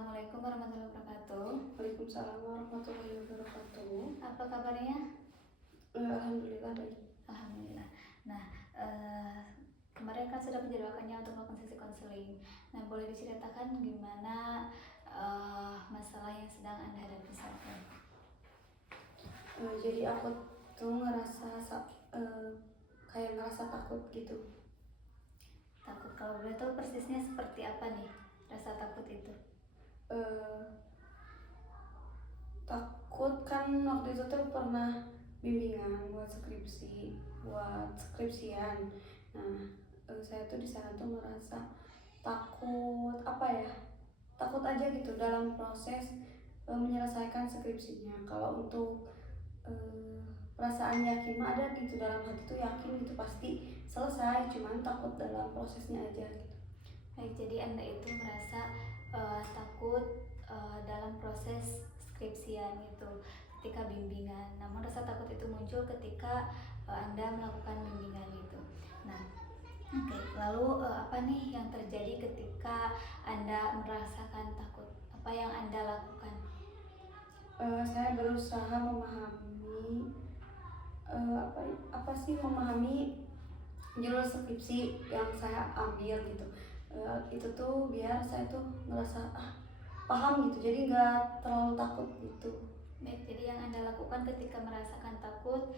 Assalamualaikum warahmatullahi wabarakatuh. Waalaikumsalam warahmatullahi wabarakatuh. Apa kabarnya? Alhamdulillah baik. Alhamdulillah. Nah, kemarin kan sudah menjadwalkannya untuk melakukan sesi konseling. Nah, boleh diceritakan gimana masalah yang sedang Anda hadapi saat ini? Jadi aku tuh kayak ngerasa takut gitu. Takut, kalau boleh tahu persisnya seperti apa nih rasa takut itu? Takut kan waktu itu tuh pernah bimbingan buat skripsian. Nah, saya tuh di sana tuh merasa takut takut aja gitu dalam proses menyelesaikan skripsinya. Kalau untuk perasaan yakin mah ada gitu, dalam hati tuh yakin gitu pasti selesai, cuman takut dalam prosesnya aja gitu. Baik, jadi Anda itu merasa takut dalam proses skripsian itu ketika bimbingan. Namun rasa takut itu muncul ketika Anda melakukan bimbingan itu. Nah, oke. Lalu apa nih yang terjadi ketika Anda merasakan takut? Apa yang Anda lakukan? Saya berusaha memahami judul skripsi yang saya ambil gitu. Itu tuh biar saya tuh ngerasa paham gitu, jadi nggak terlalu takut gitu. Baik, jadi yang Anda lakukan ketika merasakan takut,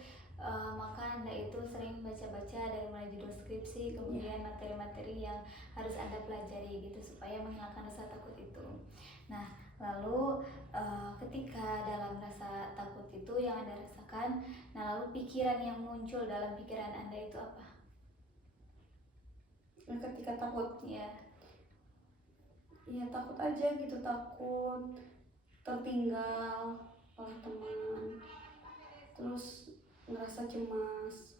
maka Anda itu sering baca-baca dari mulai judul skripsi, kemudian materi-materi yang harus Anda pelajari gitu supaya menghilangkan rasa takut itu. Nah, lalu ketika dalam rasa takut itu yang Anda rasakan, nah lalu pikiran yang muncul dalam pikiran Anda itu apa? Ketika takut, Ya, takut aja gitu, takut tertinggal oleh teman, terus ngerasa cemas.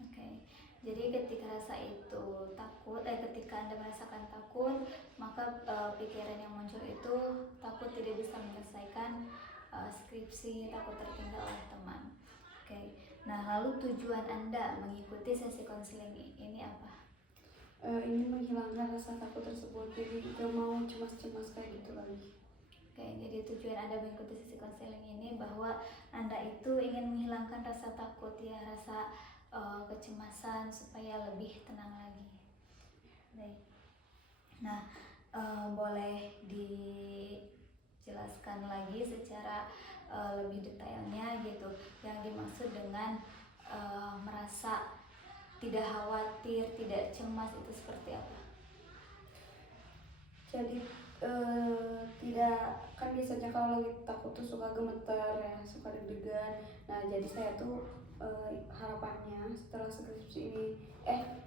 Oke. Jadi ketika rasa itu takut, ketika Anda merasakan takut, maka pikiran yang muncul itu takut tidak bisa menyelesaikan skripsi, takut tertinggal oleh teman. Oke. Nah, lalu tujuan Anda mengikuti sesi konseling ini apa? Ini menghilangkan rasa takut tersebut, jadi gak mau cemas-cemas kayak gitu lagi. Oke, jadi tujuan Anda mengikuti sesi konseling ini bahwa Anda itu ingin menghilangkan rasa takut ya, rasa kecemasan supaya lebih tenang lagi. Baik. Nah, boleh dijelaskan lagi secara lebih detailnya gitu, yang dimaksud dengan merasa tidak khawatir, tidak cemas itu seperti apa? Jadi tidak, kan biasanya kalau lagi takut tuh suka gemeter ya, suka deg-degan. Nah, jadi saya tuh harapannya setelah skripsi ini,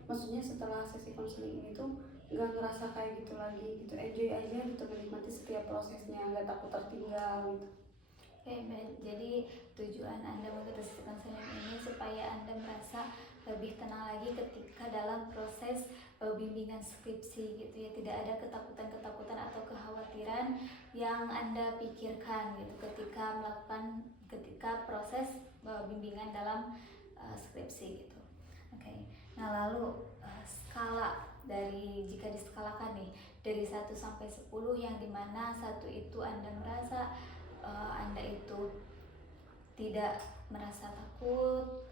maksudnya setelah sesi konseling ini tuh nggak ngerasa kayak gitu lagi gitu, enjoy aja gitu, menikmati setiap prosesnya, nggak takut tertinggal gitu. Oke, baik. Jadi tujuan Anda mengikuti sesi konseling ini supaya Anda merasa lebih tenang lagi ketika dalam proses bimbingan skripsi gitu ya, tidak ada ketakutan-ketakutan atau kekhawatiran yang Anda pikirkan gitu ketika proses bimbingan dalam skripsi gitu. Oke. Nah, lalu skala jika diskalakan nih dari 1 sampai 10, yang dimana 1 itu Anda merasa Anda itu tidak merasa takut,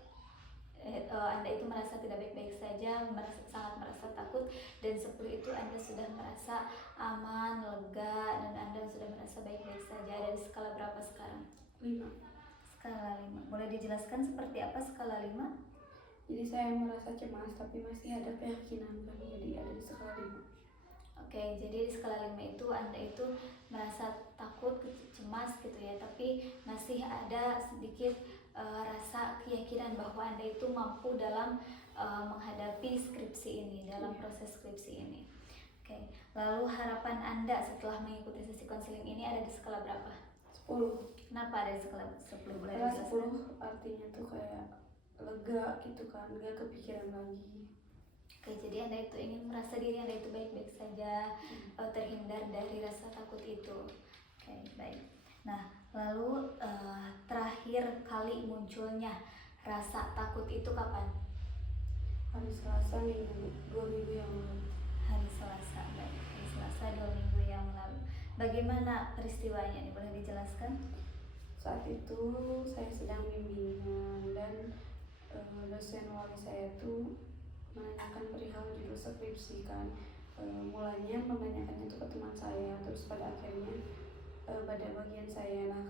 Anda itu merasa tidak baik-baik saja, sangat merasa takut, dan 10 itu Anda sudah merasa aman, lega, dan Anda sudah merasa baik-baik saja. Dari skala berapa sekarang? 5. Skala 5. Boleh dijelaskan seperti apa skala 5? Jadi saya merasa cemas tapi masih ada keyakinan kan, jadi ada di skala 5. Oke, jadi di skala 5 itu Anda itu merasa takut, cemas gitu ya, tapi masih ada sedikit rasa keyakinan bahwa Anda itu mampu dalam menghadapi skripsi ini, dalam proses skripsi ini. Oke, lalu harapan Anda setelah mengikuti sesi konseling ini ada di skala berapa? 10. Kenapa ada di skala 10? Boleh Karena dijelaskan? 10 artinya tuh kayak lega gitu kan, gak kepikiran lagi. Oke, jadi Anda itu ingin merasa diri Anda itu baik-baik saja, terhindar dari rasa takut itu. Oke, baik. Nah, lalu terakhir kali munculnya rasa takut itu kapan? Hari Selasa 2 minggu yang lalu. Hari Selasa, baik. Hari Selasa 2 minggu yang lalu. Bagaimana peristiwanya nih, boleh dijelaskan? Saat itu saya sedang bimbingan dan dosen wali saya tuh menanyakan perihal judul skripsi kan. Mulanya menanyakannya itu ke teman saya, terus pada akhirnya pada bagian saya. Nah,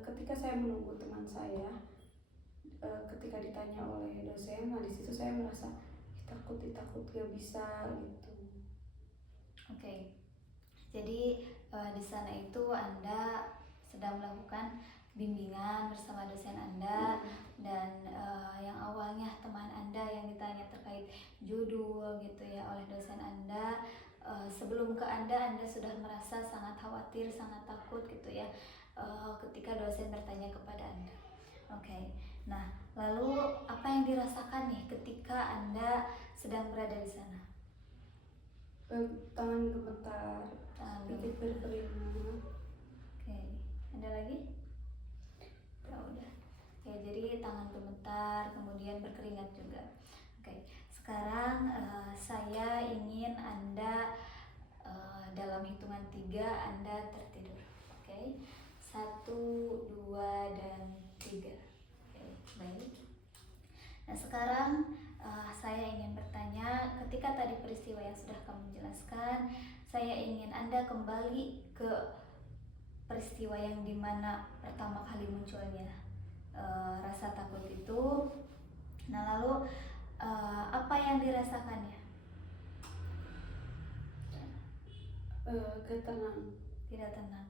ketika saya menunggu teman saya, ketika ditanya oleh dosen, nah di situ saya merasa takut gak bisa gitu. Oke. Jadi di sana itu Anda sedang melakukan bimbingan bersama dosen Anda, dan yang awalnya teman Anda yang ditanya terkait judul gitu ya oleh dosen Anda, sebelum ke Anda sudah merasa sangat khawatir, sangat takut gitu ya ketika dosen bertanya kepada Anda. Oke. Nah, lalu apa yang dirasakan nih ketika Anda sedang berada di sana? Tangan gemetar, sedikit berkeringat. Oke, ada lagi? Ya udah. Ya, jadi tangan gemetar, kemudian berkeringat juga. Oke, sekarang saya ingin Anda dalam hitungan 3 Anda tertidur. Oke, 1, 2, dan 3. Oke, baik. Nah, sekarang saya ingin bertanya, ketika tadi peristiwa yang sudah kamu jelaskan, saya ingin Anda kembali ke peristiwa yang dimana pertama kali munculnya rasa takut itu. Nah, lalu apa yang dirasakannya? Gak tenang. Tidak tenang.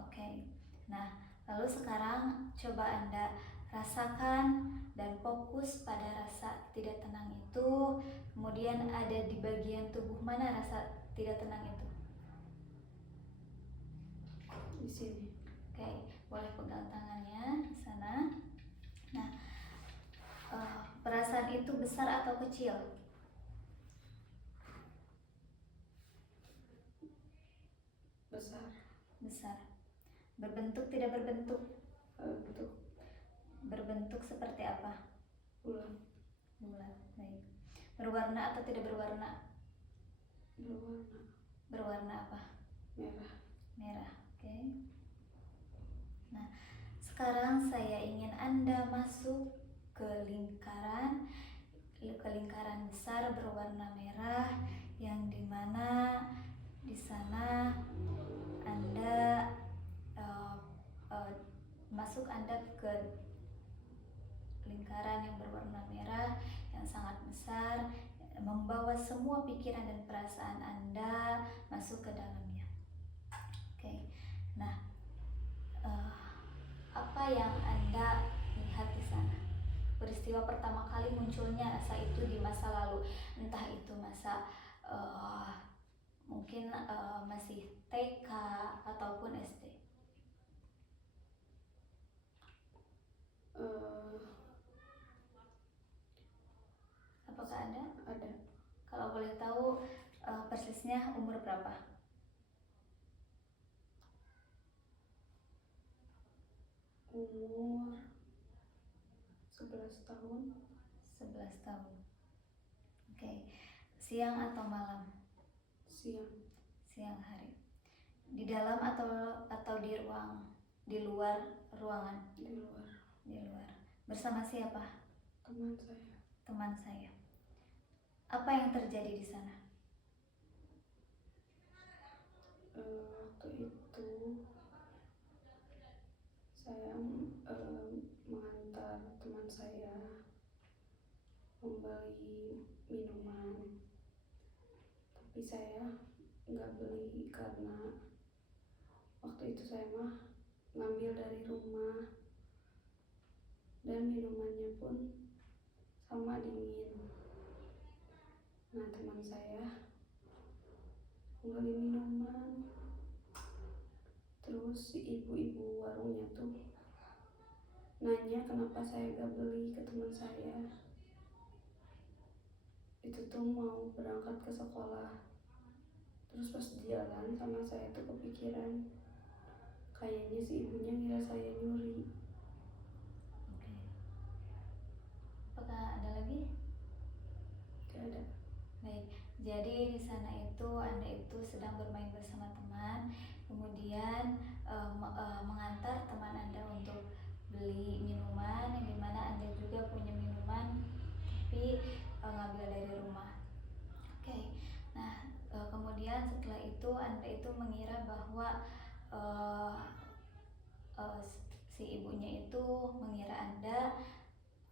Oke. Nah, lalu sekarang coba Anda rasakan dan fokus pada rasa tidak tenang itu. Kemudian ada di bagian tubuh mana rasa tidak tenang itu? Di sini. Oke, boleh pegang tangannya di sana. Nah, perasaan itu besar atau kecil? Besar. Besar. Berbentuk tidak berbentuk? Bentuk Berbentuk seperti apa? bulan. Bulat. Baik. Berwarna atau tidak berwarna? Berwarna Berwarna apa? merah. Merah. Oke. Nah, sekarang saya ingin Anda masuk ke lingkaran besar berwarna merah, yang dimana di sana Anda masuk Anda ke lingkaran yang berwarna merah yang sangat besar, membawa semua pikiran dan perasaan Anda masuk ke dalamnya. Oke. Nah, apa yang Anda lihat di sana? Peristiwa pertama kali munculnya rasa itu di masa lalu, entah itu masa mungkin masih TK ataupun SD. Apakah ada? Ada. Kalau boleh tahu persisnya umur berapa? Umur 11 tahun. 11 tahun. Oke. Siang atau malam? Siang. Siang hari. Di dalam atau di luar ruangan? Di luar. Di luar. Bersama siapa? Teman saya. Teman saya. Apa yang terjadi di sana? Waktu itu saya mengantar teman saya membeli minuman, tapi saya nggak beli karena waktu itu saya mah ngambil dari rumah dan minumannya pun sama dingin. Nah, teman saya membeli minuman, terus si ibu-ibu warungnya tuh nanya kenapa saya gak beli ke teman saya. Itu tuh mau berangkat ke sekolah, terus pas di jalan sama saya tuh kepikiran, kayaknya si ibunya ngira saya nyuri. Oke. Apakah ada lagi? Gak ada. Baik. Jadi di sana itu Anda itu sedang bermain bersama teman, kemudian itu mengira bahwa eh, si ibunya itu mengira Anda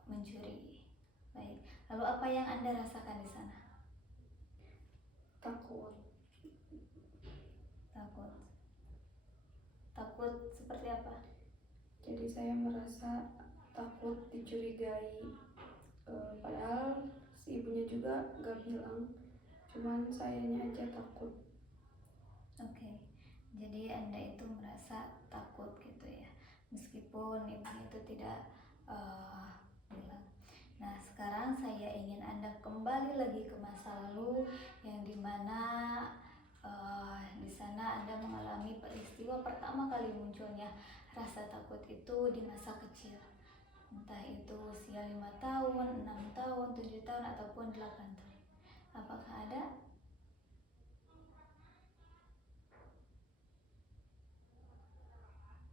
mencuri. Baik, lalu apa yang Anda rasakan di sana? Takut. Takut. Takut seperti apa? Jadi saya merasa takut dicurigai. Padahal si ibunya juga gak bilang, cuman sayanya aja takut. Oke, jadi Anda itu merasa takut gitu ya, meskipun ibunya itu tidak bilang. Nah, sekarang saya ingin Anda kembali lagi ke masa lalu yang dimana di sana Anda mengalami peristiwa pertama kali munculnya rasa takut itu di masa kecil. Entah itu usia 5 tahun, 6 tahun, 7 tahun, ataupun 8 tahun. Apakah ada?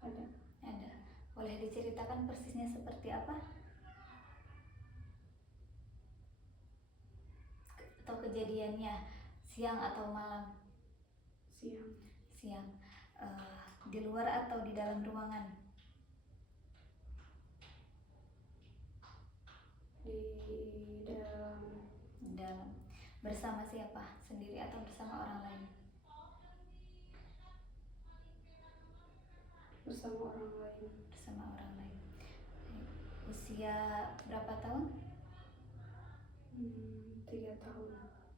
Ada. Ada. Boleh diceritakan persisnya seperti apa? Atau kejadiannya siang atau malam? Siang. Siang. Di luar atau di dalam ruangan? Di dalam. Di dalam. Bersama siapa? Sendiri atau bersama orang lain? Bersama orang lain. Bersama orang lain. Usia berapa tahun? 3 tahun.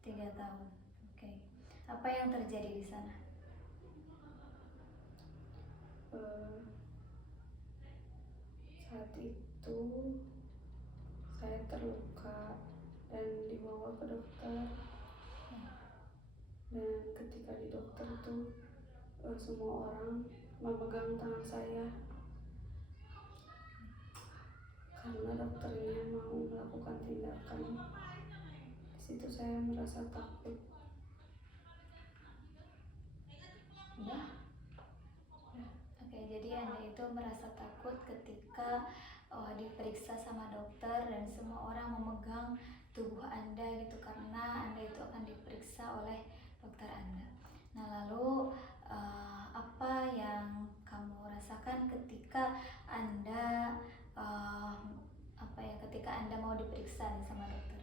3 tahun. Oke. Apa yang terjadi di sana? Saat itu saya terluka dan dibawa ke dokter. Dan ketika di dokter tuh semua orang memegang tangan saya karena dokternya mau melakukan tindakan. Di situ saya merasa takut. Udah? Oke, jadi Anda itu merasa takut ketika diperiksa sama dokter dan semua orang memegang tubuh Anda gitu, karena Anda itu akan diperiksa oleh dokter Anda. Nah, lalu apa yang kamu rasakan ketika Anda ketika Anda mau diperiksa nih sama dokter?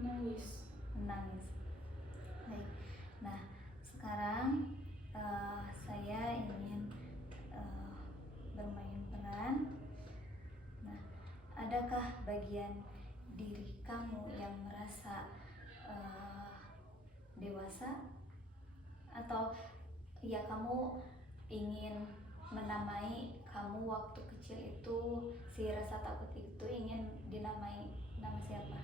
Nangis. Menangis. Baik. Nah, sekarang saya ingin bermain peran. Nah, adakah bagian diri kamu yang merasa dewasa, atau ya kamu ingin menamai kamu waktu kecil itu, si rasa takut itu ingin dinamai nama siapa?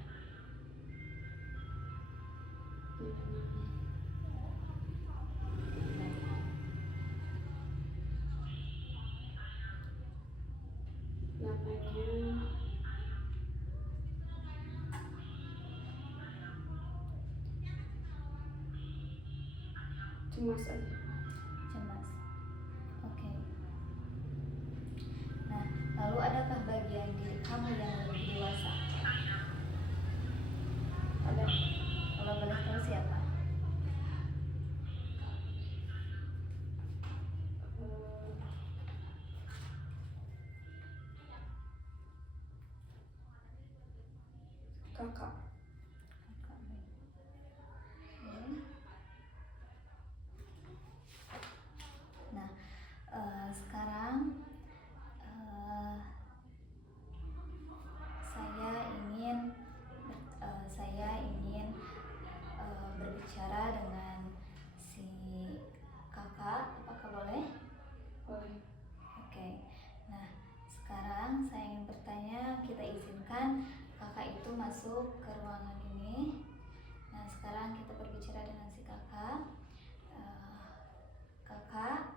Namanya Cemas aja. Cemas. Oke. Nah, lalu adakah bagian diri kamu yang lebih dewasa? Ada. Kalau boleh tahu siapa? Kakak. Nah, sekarang saya ingin berbicara dengan si kakak. Apakah boleh? Boleh. Oke. Nah, sekarang saya ingin bertanya, kita izinkan kakak itu masuk ke ruangan ini. Nah, sekarang kita berbicara dengan si kakak. Kakak,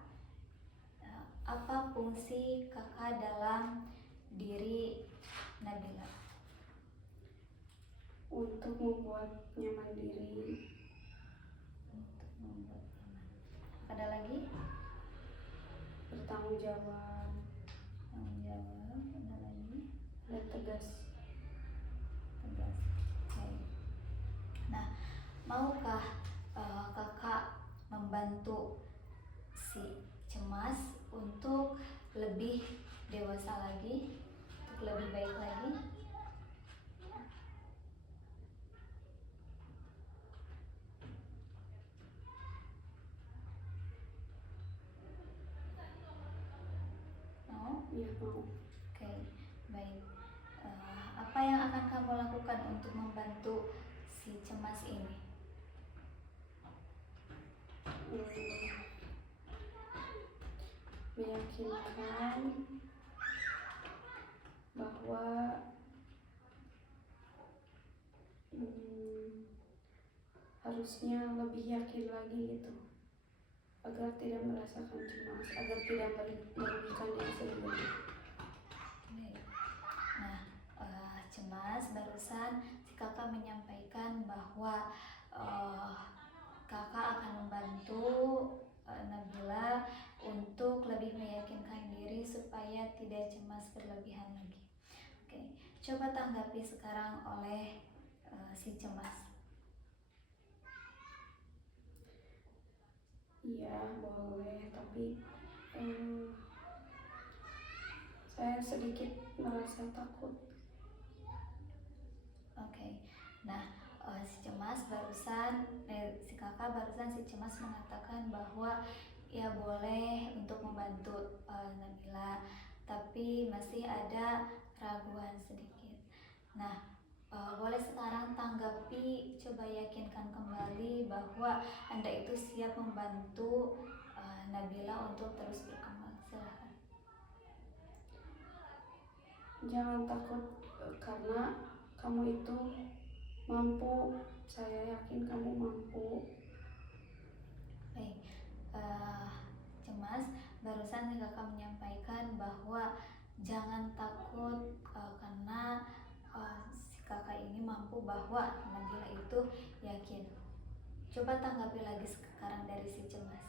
apa fungsi kakak dalam diri Nabila? Untuk membuat nyaman diri. Untuk membuat nyaman. Ada lagi? Bertanggung jawab. Tanggung jawab. Ada lagi? Dan tegas. Tegas. Oke. Nah, maukah kakak membuat membantu si cemas untuk lebih dewasa lagi, untuk lebih baik lagi. Mau? Iya mau. Oke, baik. Apa yang akan kamu lakukan untuk membantu si cemas ini? Meyakinkan bahwa harusnya lebih yakin lagi gitu, agar tidak merasakan cemas, agar tidak merugikan diri sendiri. Baik. Nah, cemas barusan si kakak menyampaikan bahwa kakak akan membantu Nabila untuk lebih meyakinkan diri supaya tidak cemas berlebihan lagi. Oke, coba tanggapi sekarang oleh si cemas. Iya boleh, tapi saya sedikit merasa takut. Oke, nah si cemas barusan, si kakak barusan si cemas mengatakan bahwa ya boleh untuk membantu Nabila, tapi masih ada keraguan sedikit. Nah, boleh sekarang tanggapi, coba yakinkan kembali bahwa Anda itu siap membantu Nabila untuk terus berkembang. Silahkan. Jangan takut, karena kamu itu mampu. Saya yakin kamu mampu. Baik, cemas barusan si kakak menyampaikan bahwa jangan takut karena si kakak ini mampu, bahwa Nabila itu yakin. Coba tanggapi lagi sekarang dari si cemas.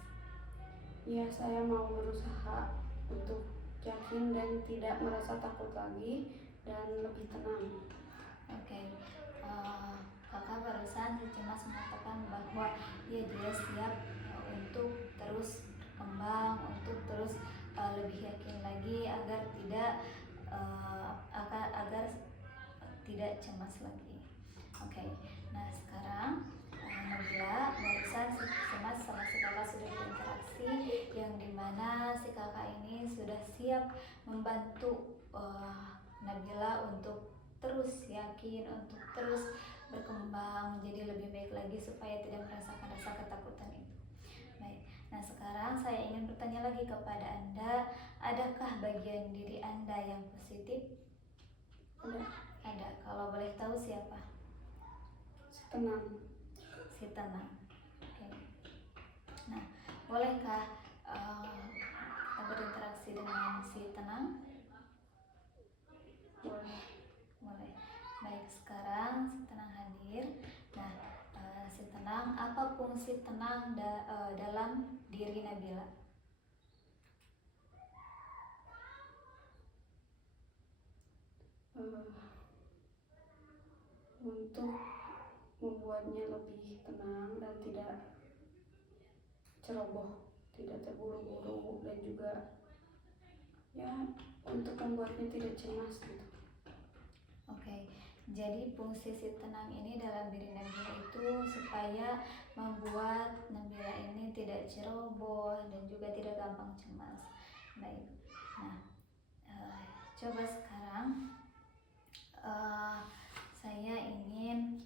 Ya, saya mau berusaha untuk yakin dan tidak merasa takut lagi dan lebih tenang. Oke, kakak barusan si cemas mengatakan bahwa ya dia siap untuk terus berkembang, untuk terus lebih yakin lagi agar tidak cemas lagi. Oke, nah sekarang Nabila barusan si cemas sama si kakak sudah berinteraksi, yang dimana si kakak ini sudah siap membantu Nabila untuk terus yakin, untuk terus berkembang menjadi lebih baik lagi supaya tidak merasakan rasa ketakutan itu. Baik, nah sekarang saya ingin bertanya lagi kepada Anda, adakah bagian diri Anda yang positif? Ada. Kalau boleh tahu siapa? Tenang. Si tenang. Oke. Nah, bolehkah kita berinteraksi dengan si tenang? Boleh. Boleh. Baik, sekarang si tenang hadir. Nah, si tenang, apa fungsi tenang dalam diri Nabila? Untuk membuatnya lebih tenang dan tidak ceroboh, tidak terburu-buru, dan juga ya untuk membuatnya tidak cemas gitu. Oke, jadi fungsi si tenang ini dalam diri Nabila itu supaya membuat Nabila ini tidak ceroboh dan juga tidak gampang cemas. Baik, nah coba sekarang saya ingin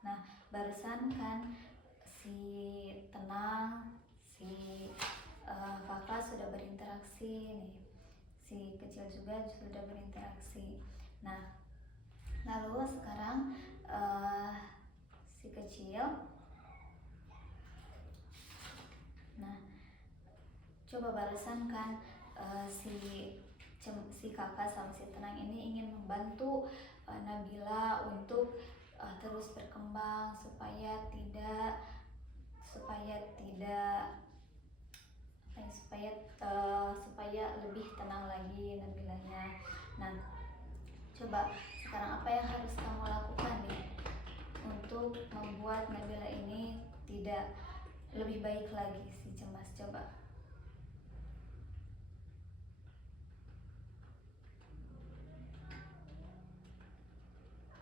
nah barusan kan si tenang, si kakak sudah berinteraksi nih, si kecil juga sudah berinteraksi. Nah, lalu sekarang si kecil, nah coba barusan kan si kakak sama si tenang ini ingin membantu Nabila untuk terus berkembang supaya lebih tenang lagi Nabilanya. Nah, coba sekarang apa yang harus kamu lakukan nih untuk membuat Nabila ini lebih baik lagi si cemas. Coba.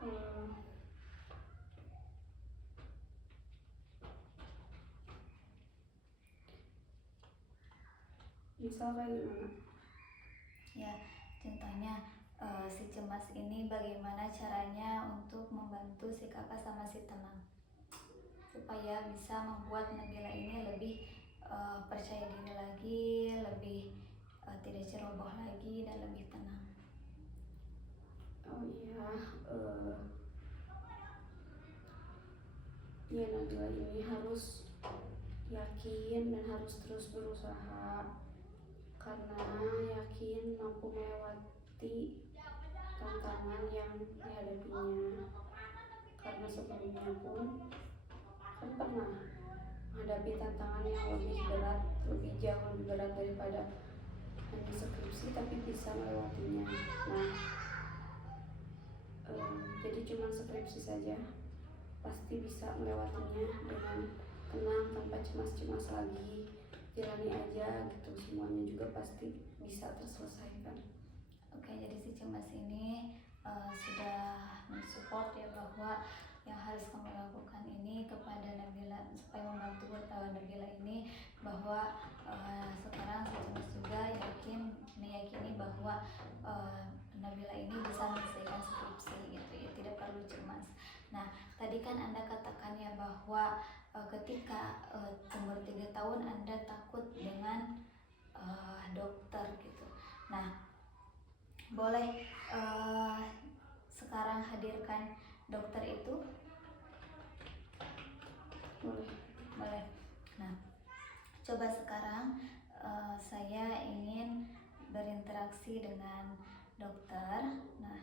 Eh, misal kayak gimana? Ya, contohnya si cemas ini bagaimana caranya untuk membantu si kakak sama si tenang supaya bisa membuat Nabila ini lebih percaya diri lagi, lebih tidak ceroboh lagi dan lebih tenang. Oh iya, ya Nabila ini harus yakin dan harus terus berusaha, karena yakin mampu melewati tantangan yang dihadapinya. Karena sebelumnya pun kan pernah menghadapi tantangan yang lebih berat, lebih jauh lebih berat daripada hanya skripsi, tapi bisa melewatinya. Nah, jadi cuma skripsi saja pasti bisa melewatinya dengan tenang, tanpa cemas-cemas lagi. Jalani aja gitu, semuanya juga pasti bisa terselesaikan. Oke, jadi si cemas ini sudah mensupport ya bahwa yang harus kamu lakukan ini kepada Nabila supaya membantu Nabila ini bahwa sekarang si cemas juga meyakini bahwa Nabila ini bisa menyelesaikan skripsi gitu ya, tidak perlu cemas. Nah, tadi kan Anda katakan ya bahwa ketika umur 3 tahun Anda takut dengan dokter gitu. Nah, boleh sekarang hadirkan dokter itu? Boleh. Nah, coba sekarang saya ingin berinteraksi dengan dokter. Nah,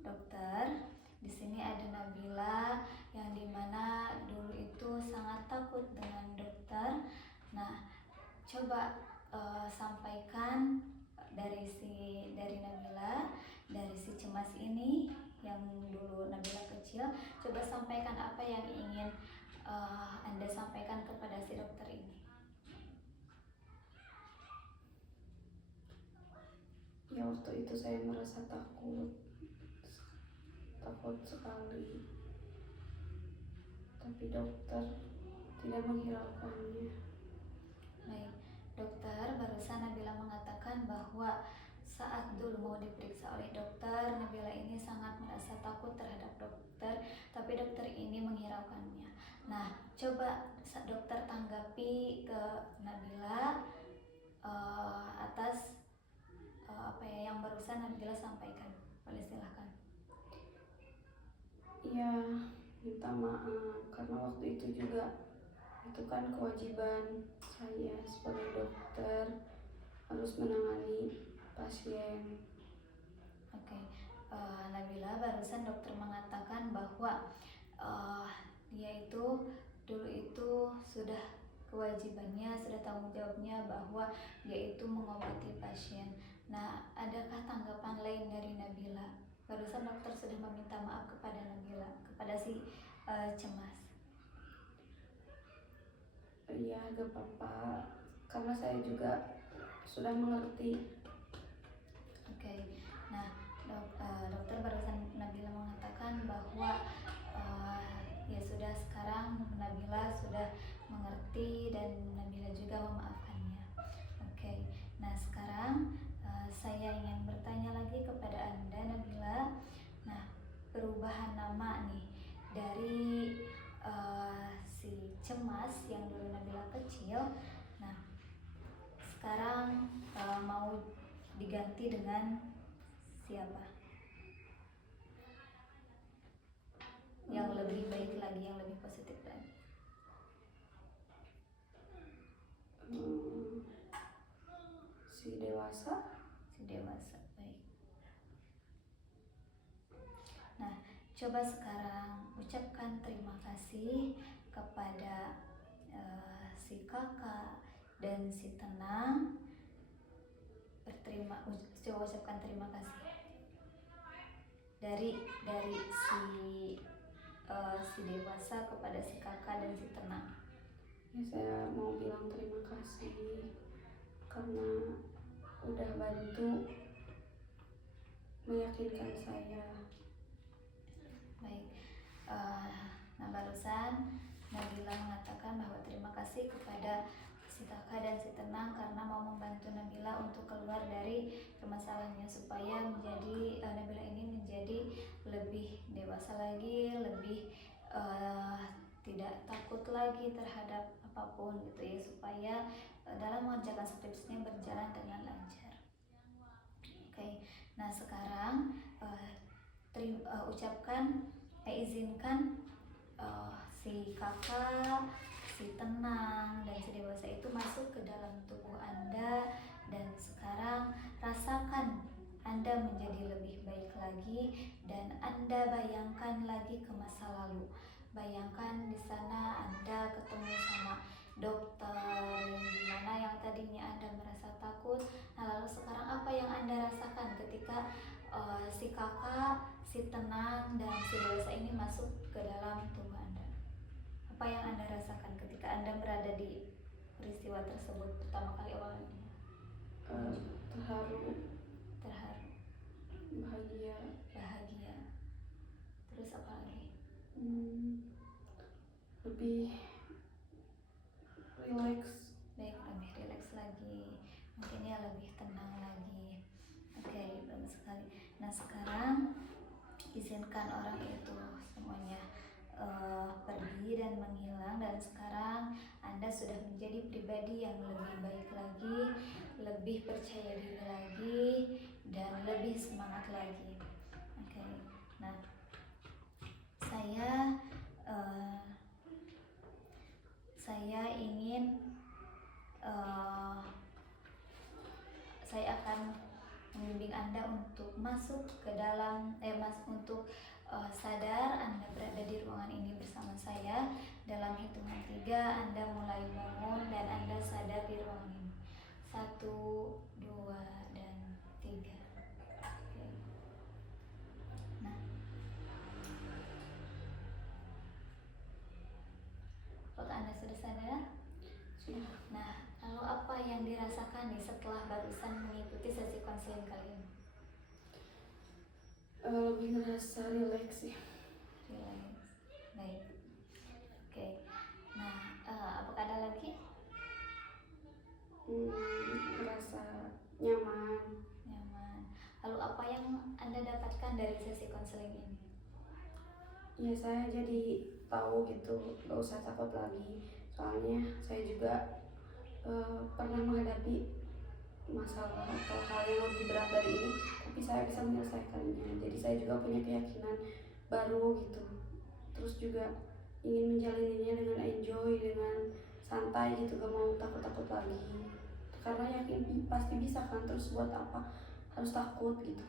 dokter, di sini ada Nabila yang dimana dulu itu sangat takut dengan dokter. Nah, coba sampaikan dari Nabila, dari si cemas ini yang dulu Nabila kecil, coba sampaikan apa yang ingin Anda sampaikan kepada si dokter ini. Ya, waktu itu saya merasa takut sekali, tapi dokter tidak menghiraukannya. Baik, dokter, barusan Nabila mengatakan bahwa saat dulu mau diperiksa oleh dokter, Nabila ini sangat merasa takut terhadap dokter, tapi dokter ini menghiraukannya. Nah, coba dokter tanggapi ke Nabila atas apa ya yang barusan Nabila sampaikan. Boleh silahkan. Iya, minta maaf karena waktu itu juga itu kan kewajiban saya sebagai dokter, harus menangani pasien. Oke, Nabila, barusan dokter mengatakan bahwa dia itu dulu itu sudah kewajibannya, sudah tanggung jawabnya bahwa dia itu mengobati pasien. Nah, adakah tanggapan lain dari Nabila? Barusan dokter sudah meminta maaf kepada Nabila, kepada si cemas. Iya, gak apa-apa, karena saya juga sudah mengerti. Oke, nah dokter barusan Nabila mengatakan bahwa ya sudah, sekarang Nabila sudah mengerti dan Nabila juga memaafkannya. Oke, nah sekarang saya ingin bertanya lagi kepada Anda Nabila. Nah, perubahan nama nih dari si cemas yang dulu Nabila kecil, nah sekarang mau diganti dengan siapa? Yang lebih baik lagi, yang lebih positif lagi. Si dewasa. Baik. Nah, coba sekarang ucapkan terima kasih kepada si kakak dan si tenang. Coba ucapkan terima kasih dari si dewasa kepada si kakak dan si tenang. Ya saya mau bilang terima kasih karena udah bantu meyakinkan saya. Baik, nah barusan Nabila mengatakan bahwa terima kasih kepada si kakak dan si tenang karena mau membantu Nabila untuk keluar dari permasalahannya supaya Nabila ini menjadi lebih dewasa lagi, lebih tidak takut lagi terhadap apapun gitu ya, supaya dalam mengerjakan skripsinya berjalan dengan lancar. Oke, nah sekarang izinkan si kakak, si tenang, dan si dewasa itu masuk ke dalam tubuh Anda, dan sekarang rasakan Anda menjadi lebih baik lagi, dan Anda bayangkan lagi ke masa lalu. Bayangkan di sana Anda ketemu sama dokter yang dimana yang tadinya Anda merasa takut. Nah lalu sekarang apa yang Anda rasakan ketika si kakak, si tenang, dan si dewasa ini masuk ke dalam tubuh Anda? Apa yang Anda rasakan ketika Anda berada di peristiwa tersebut pertama kali awalnya? Terharu, bahagia. Terus apa lagi? Lebih rileks. Baik, lebih rileks lagi, mungkin ya lebih tenang lagi. Oke, bagus sekali. Nah sekarang izinkan orang itu semuanya pergi dan menghilang, dan sekarang Anda sudah menjadi pribadi yang lebih baik lagi, lebih percaya diri lagi, dan lebih semangat lagi. Oke, nah saya akan membimbing Anda untuk masuk ke dalam untuk sadar Anda berada di ruangan ini bersama saya. Dalam hitungan 3 Anda mulai bangun dan Anda sadar di ruangan ini. 1, 2, dan 3. Oke. Nah, apakah Anda sudah sadar? Sudah. Nah, lalu apa yang dirasakan nih setelah barusan mengikuti sesi konseling kali ini? Lebih merasa rileks ya. Relax. Baik. Oke. Nah, apakah ada lagi? Merasa nyaman. Lalu apa yang Anda dapatkan dari sesi konseling ini? Ya saya jadi tahu gitu, gak usah takut lagi. Soalnya saya juga pernah menghadapi masalah atau hal yang lebih berat dari ini, tapi saya bisa menyelesaikannya. Jadi saya juga punya keyakinan baru gitu. Terus juga ingin menjalaninya dengan enjoy, dengan santai gitu, gak mau takut-takut lagi. Karena yakin pasti bisa kan, terus buat apa harus takut gitu.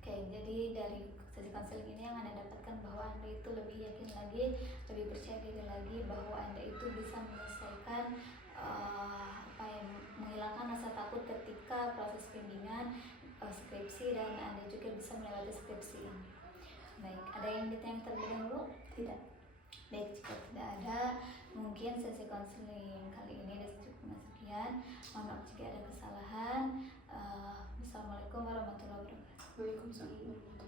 Oke, jadi dari sesi konseling ini yang Anda dapatkan bahwa Anda itu lebih yakin lagi, lebih percaya diri lagi bahwa Anda itu bisa menyelesaikan menghilangkan rasa takut ketika proses bimbingan skripsi, dan Anda juga bisa melewati skripsi ini. Baik, ada yang ditanya terlebih dahulu? Tidak. Baik, jika tidak ada, mungkin sesi konseling kali ini sudah cukup sekian. Mohon maaf jika ada kesalahan. Assalamualaikum warahmatullahi wabarakatuh. Waalaikumsalam warahmatullahi wabarakatuh.